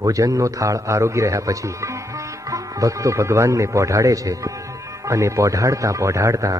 ભોજનનો થાળ આરોગી રહ્યા પછી ભક્તો ભગવાનને પોઢાડે છે અને પોઢાડતા પોઢાડતા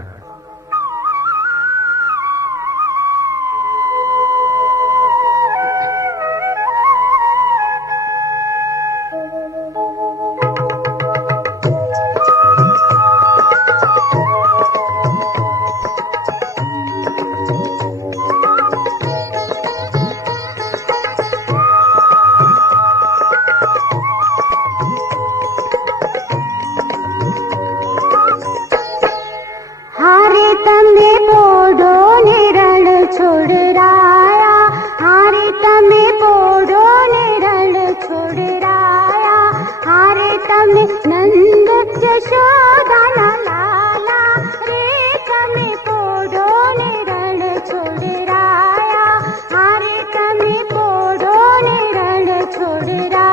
તમે પોઢો ને રણ છોડરાયા, હારે તમે પોઢો ને રણ છોડરાયા, હારે તમે નંદ જશોદાના લાલા રે, તમે પોઢો ને રણ છોડરાયા, હારે તમે પોઢો ને રણ છોડરાયા.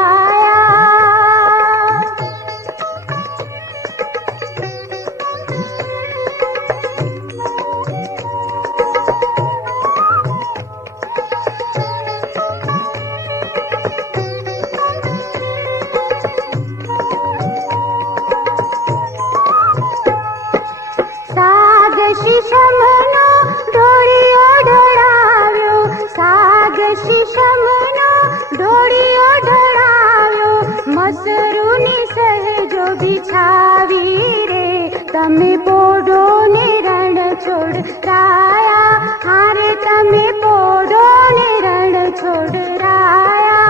શીશમનો ઢોળિયો ઢોળાવ્યો, સાગ શીશમનો ઢોળિયો ઢોળાવ્યો, મસરૂની સહેજો બિછાવી રે, તમે પોઢો ને રણ છોડરાયા, હારે તમે પોઢો ને રણ છોડરાયા.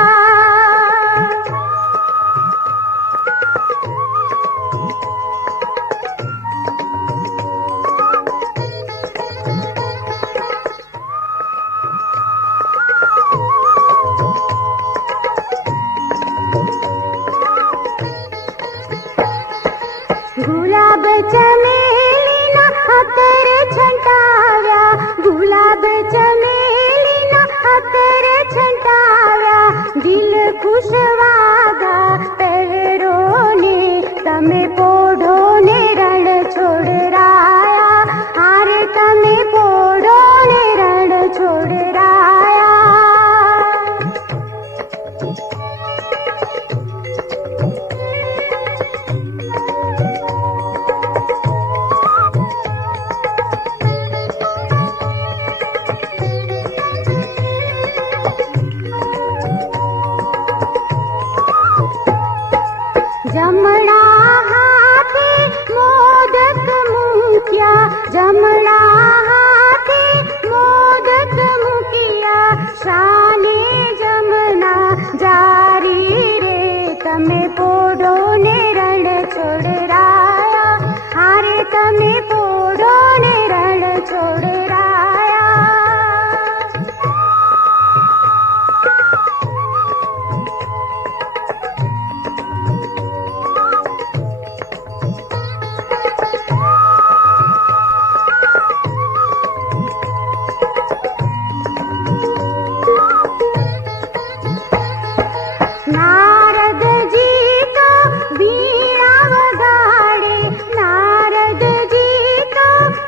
ગુલાબ ચમેલીના અત્તર છંટાવ્યા, ગુલાબ ચમેલીના અત્તર છંટાવ્યા, દિલ ખુશવાગા પહેરો ને, તમે પોઢો ને રણ છોડરાયા, હારે તમે પોઢો ને રણ છોડરાયા. જમણા હાથે મોદક મૂક્યા, જમણા હાથે મોદક મૂક્યા, શાને જમના જારી રે, તમે પોઢો ને રણ છોડરાયા, હારે તમે પોઢો ને રણ છોડરાયા. નારદજી તો વીણા વગાડે, નારદજી તો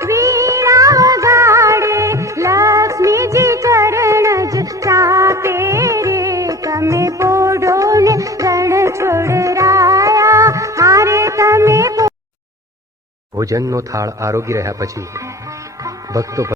વીણા વગાડે, લક્ષ્મીજી ચરણ જ ચાપે રે, તમે પોઢો ને રણ છોડરાયા, હારે તમે ભોજનનો થાળ આરોગી રહ્યા પછી ભક્તો